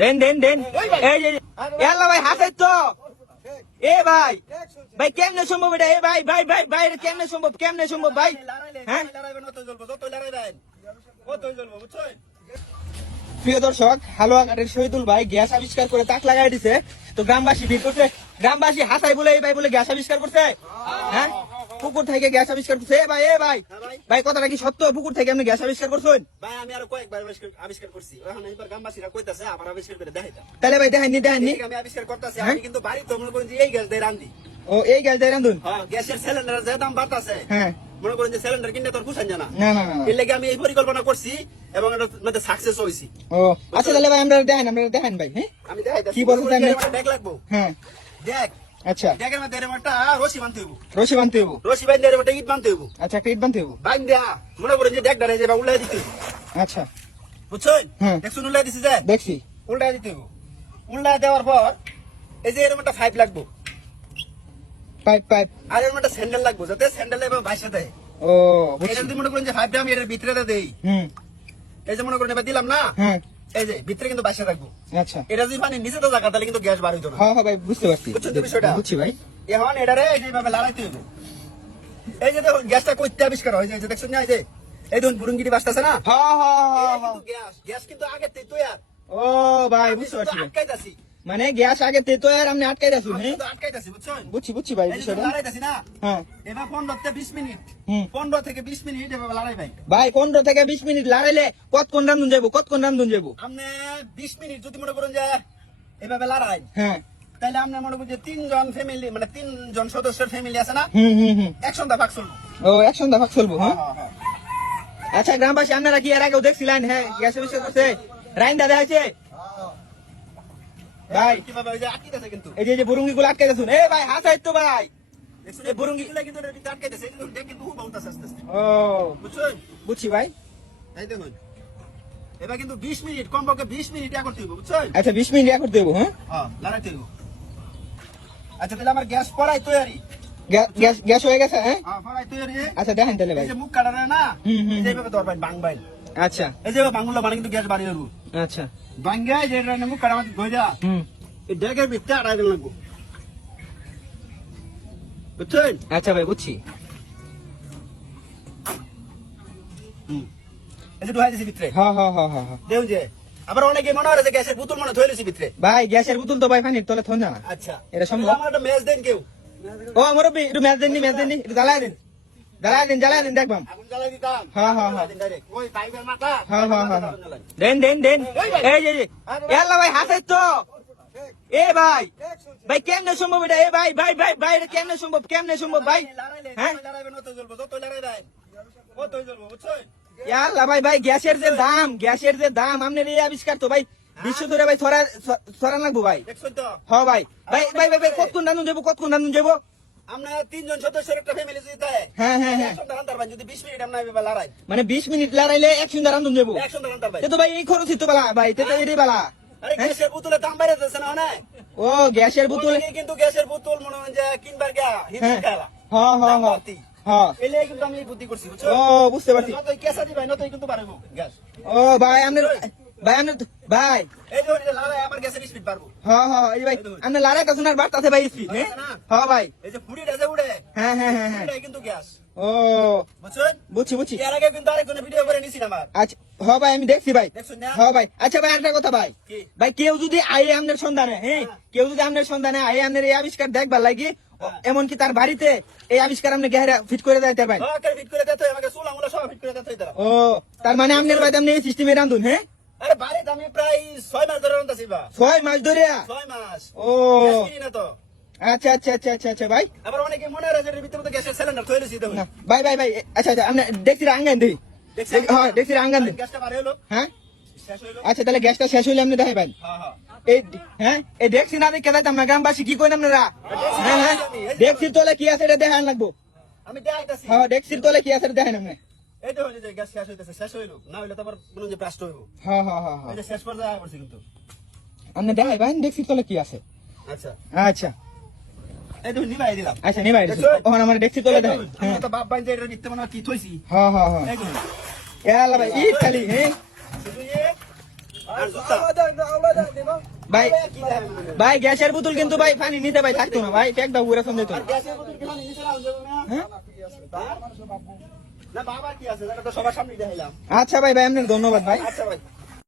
দেন দেন দেন। এই যে এলা ভাই। হাতে তো এ ভাই। ভাই কেমনে সম্ভব এটা? এ ভাই ভাই ভাই ভাই কেমনে সম্ভব? কেমনে সম্ভব ভাই? হ্যাঁ? প্রিয় দর্শক হালুয়াঘাটের শহীদুল ভাই গ্যাস আবিষ্কার করে তাক লাগাই দিছে। তো গ্রামবাসী ভিড় করছে। গ্রামবাসী হাসাই বলে এই ভাই বলে গ্যাস আবিষ্কার করছে। হ্যাঁ? পুকুর থেকে গ্যাস আবিষ্কার করছে? এ ভাই এ ভাই। ভাই। কথাটা কি সত্য? পুকুর থেকে আপনি গ্যাস আবিষ্কার করছেন? ভাই আমি আরও কয়েকবার আবিষ্কার- করছি। এখন এবার গ্রামবাসীরা কইতাছে আবার আবিষ্কার করে দেখাইতাম তাহলে ভাই দেখেননি ঠিক আমি আবিষ্কার করতেছি হ্যাঁ? আমি কিন্তু বাড়িতে মনে করেন যে এই গ্যাস দিয়ে রান্ধি ও এই গ্যাস দেয় রান্ধুন হ্যাঁ গ্যাসের সিলিন্ডার যে দাম বাড়তাছে হ্যাঁ। মনে করেন যে সিলিন্ডার কিনলে তোর পুষান জানা না। না না। এর লেগে আমি এই পরিকল্পনা করছি এবং এটা মধ্যে সাকসেস হয়েছি ও আচ্ছা তাহলে ভাই আমরা দেখেন আমরা দেখেন ভাই হ্যাঁ? আমি দেখাইতাছি কি আপনি? দেখ লাগবো। হ্যাঁ। দেখ আচ্ছা। দেখের মধ্যে এরকম একটা রশি বানতে হইব। রশি বানতে হব রশি বান্ধে এরকম একটা ইট বানতে হইব। আচ্ছা একটা ইট বানতে হব বাইন দেয়া মনে করেন যে দেখ দাঁড়ায় যে উল্লাই দিতে হইব। আচ্ছা। বুঝছেন? হ্যাঁ। দেখছুন উল্লাই দিছে যে? দেখছি। উল্টাই দিতে হইব। উল্টাই দেওয়ার পর এই যে এরকম একটা পাইপ লাগবো। Pipe pipe. আর এরকম একটা স্যান্ডেল লাগবো যাতে স্যান্ডেল এবার ভাইসা দেয়। ও এটা বুঝছি। মনে করেন যে পাইপটা আমি এটার ভিতরে দেই। হুম। এই যে মনে করেন এবার দিলাম না? হ্যাঁ এই যে ভিতরে কিন্তু বাইসা থাকব আচ্ছা। এটা যদি পানি নিচে তো জায়গা তাহলে কিন্তু গ্যাস বার হইতো না হ্যাঁ হ্যাঁ ভাই বুঝতে পারছি। বুঝছেন তো বিষয়টা? বুঝছি ভাই। এখন এটারে এই এইভাবে লড়াইতে হইব এই যে দেখুন গ্যাসটা কইতে আবিষ্কার হয় যে এই যে দেখছেন না এই যে এই দেখুন বুরুঙ্গিটি বাসতেছে না? হ্যাঁ হ্যাঁ হ্যাঁ হ্যাঁ। গ্যাস গ্যাস কিন্তু আগে তৈয়ার। ও ভাই বুঝতে পারছি আটকাইতাছি। মানে গ্যাস আগে তেতো আর আটকাই আমি হ্যাঁ? শুধু আটকাইতাছি বুঝছেন? বুঝছি বুঝছি ভাই বিষয়টা। লড়াইতাছি না? হ্যাঁ। এবার পনেরো থেকে বিশ মিনিট। হুম। পনেরো থেকে বিশ মিনিট এভাবে লড়াই ভাই। ভাই পনেরো থেকে বিশ মিনিট লড়াইলে কতক্ষণ রান্ধুন যাব কতক্ষণ রান্ধুন যাব? আপনি বিশ মিনিট যদি মনে করেন যে এভাবে লড়াই হ্যাঁ। তাহলে আপনি মনে করেন যে তিনজন ফ্যামিলি মানে তিনজন সদস্যের ফ্যামিলি আছে না? হুম হুম হুম। এক সন্ধ্যা ভাগ চলবো। ও এক সন্ধ্যা ভাগ চলবো হ্যাঁ? হ্যাঁ, হ্যাঁ। আচ্ছা গ্রামবাসী আপনারা কি এর আগেও দেখছিলেন? হ্যাঁ গ্যাস আবিষ্কার করছে রাইন দাদা আছে ভাই এই যে বুরুঙ্গি গুলো আটকে গেছুন এ ভাই হাসাই তো ভাই? বুঝছি ভাই। এবার কিন্তু 20 মিনিট, কমপক্ষে 20 মিনিট ইয়া করতে হইব, বুঝছেন? আচ্ছা বিশ মিনিট ইয়া করতে দেবো হ্যাঁ হ্যাঁ, লড়াইতে হইব। আচ্ছা, তাহলে আমার গ্যাস পড়াই তৈরি। গ্যা- গ্যাস গ্যাস হয়ে গেছে হ্যাঁ হ্যাঁ, পড়াই তৈরি। আচ্ছা দেখেন তাহলে ভাই এই যে মুখ কাটারে না, এইভাবে ধরবেন, ভাঙবেন। আচ্ছা এই যে ভাঙলে মানে কিন্তু গ্যাস বাড়িয়ে। আচ্ছা মাঝে ধইরা, হুম এই ডেকের ভিতরে আড়াই দিন লাগবো। বুঝছেন? আচ্ছা ভাই বুঝছি। হ্যাঁ হ্যাঁ হ্যাঁ হ্যাঁ হ্যাঁ। আবার অনেকে মনে হয় গ্যাসের বোতল মনে থইলেছি ভিতরে ভাই গ্যাসের বোতল তো ভাই পানির তলে থন না আচ্ছা এটা সম্ভব? আমার একটা ম্যাচ দেন কেউ ও আমার একটু ম্যাচ দেননি ম্যাচ দেননি একটু জ্বালাই দিন জ্বালাই দিন জ্বালাই দিন দেখবাম। হ্যাঁ, হ্যাঁ, হ্যাঁ। দিন হ্যাঁ হ্যাঁ হ্যাঁ। দেন দেন এই যে যে। ভাই। হাসাই তো এ ভাই। ভাই কেমনে সম্ভব এটা? এ ভাই ভাই ভাই ভাই এটা কেমনে সম্ভব? কেমনে সম্ভব ভাই? হ্যাঁ? ইয়াল্লা ভাই ভাই গ্যাসের যে দাম গ্যাসের যে দাম আপনার এই আবিষ্কার তো ভাই বিশ্ব ধরে ভাই ছড়া ছড়া লাগবো ভাই। হ ভাই। ভাই ভাই ভাই ভাই কতক্ষণ রান্ধুন যাব কতক্ষণ রান্ধুন যাব? আমরা তিনজন সদস্যের একটা ফ্যামিলি যদি দেয়, হ্যাঁ হ্যাঁ হ্যাঁ। একশো টাকা রান্তার যদি বিশ মিনিট লড়াই, মানে বিশ মিনিট লড়াইলে যাব একশো ভাই। তে তো ভাই এই খরচই তো বালা ভাই তো এটাই বালা। আরে হ্যাঁ? গ্যাসের বোতলের দাম বেড়ে যাচ্ছে না অনেক? ও গ্যাসের বোতলে কিন্তু গ্যাসের বোতল মনে হয় যে কিনবার গিয়া হিমশিম হ্যাঁ। খেলা। হ্যাঁ হ্যাঁ হ্যাঁ। হ্যাঁ আমি ভাই আপনার ভাই আপনার ভাই এই দেখুন, এই যে লড়াই, আমার গ্যাসের speed বাড়বো। হ্যাঁ হ্যাঁ এই ভাই আপনার লড়াই কাছে আর বাড়তাছে ভাই স্পিড হ্যাঁ হ্যাঁ ভাই। এই যে ফুড়িটা যে উড়ে, হ্যাঁ হ্যাঁ হ্যাঁ হ্যাঁ। কিন্তু গ্যাস। ও। বুঝছেন? বুঝছি বুঝছি। এর আগে কিন্তু আরেকজনে ভিডিও করে নিছি আমার। আচ্ছা হ ভাই আমি দেখছি ভাই। হ্যাঁ ভাই। আচ্ছা ভাই একটা কথা ভাই। ভাই কেউ যদি আই আপনার সন্ধানে হ্যাঁ। কেউ যদি আপনার সন্ধানে আই আপনার এই আবিষ্কার দেখবার লাগি হ্যাঁ। এমনকি তার বাড়িতে এই আবিষ্কার আপনি গেহারা ফিট করে দেয় ভাই। ফিট করে আমাকে সব ফিট করে দিতে হয় ও তার মানে আপনার ভাই আপনি এই সিস্টেমে রান্ধুন হ্যাঁ আরে বাড়িতে আমি প্রায় ছয় মাস ধরে রান্তাছি বা। ছয় মাস ধরে? ছয় মাস। ও। না তো। আচ্ছা আচ্ছা আচ্ছা আচ্ছা আচ্ছা ভাই। আবার অনেকে মনে যে এটার ভিতরে তো গ্যাসের সিলিন্ডার থইলে দিতে ভাই ভাই ভাই আচ্ছা আচ্ছা দেখছি দিই। হ্যাঁ দেখছি গ্যাসটা হলো, হ্যাঁ? শেষ আচ্ছা তাহলে গ্যাসটা শেষ হইলে আপনি দেখাই ভাই হ্যাঁ। এই হ্যাঁ এই দেখছি না দেখে যাইতাম না গ্রামবাসী কি কইন আপনারা? হ্যাঁ হ্যাঁ। দেখছি তোলে কি আছে এটা দেখান লাগবো। আমি দেখাইতাছি। হ্যাঁ দেখছি তোলে কি আছে এটা দেখান আপনি। যে গ্যাস শেষ হইতেছে, শেষ হইল। না হইলে তো আবার বলুন যে blast হইবো। হ্যাঁ হ্যাঁ হ্যাঁ হ্যাঁ এই শেষ পর্যায়ে আয়া পড়ছে কিন্তু। আপনি দেখাই ভাই দেখছি তোলে কি আছে আচ্ছা। আচ্ছা এই দিলাম। আচ্ছা নি ভাই ওখানে আমার দেখছি তোলে আমি তো বাপ বাইন যে মনে কি থইছি। হ্যাঁ হ্যাঁ হ্যাঁ এই ভাই ই খালি হ্যাঁ শুধু এ, আর জুতা ভাই কি দেখেন? ভাই গ্যাসের বোতল কিন্তু ভাই পানি নিতে ভাই থাকতো না ভাই ফেক দাও উড়ে যেত না গ্যাসের বোতল কি মানে নিচে রাখুন যাব না? হ্যাঁ? না বাবা কি আছে? এটা তো সবার সামনে দেখাইলাম। আচ্ছা ভাই ভাই আপনার ধন্যবাদ ভাই। আচ্ছা ভাই।